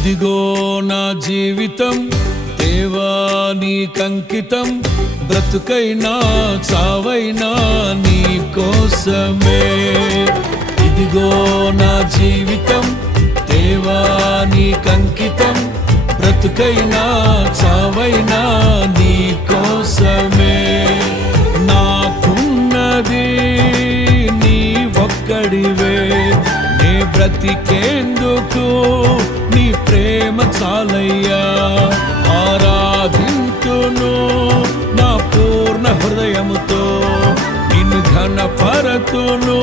ఇదిగో నా జీవితం దేవా నీకంకితం, బ్రతుకైనా చావైనా నీ కోసమే. ఇదిగో నా జీవితం దేవా నీకంకితం, బ్రతుకైనా చావైనా నీ కోసమే. నాకున్నది నీ ఒక్కడివే, నీ బ్రతికేందుకు నీ ప్రేమ చాలయ్యా. ఆరాధింతును నా పూర్ణ హృదయముతో, నిన్ను ఘనపరతును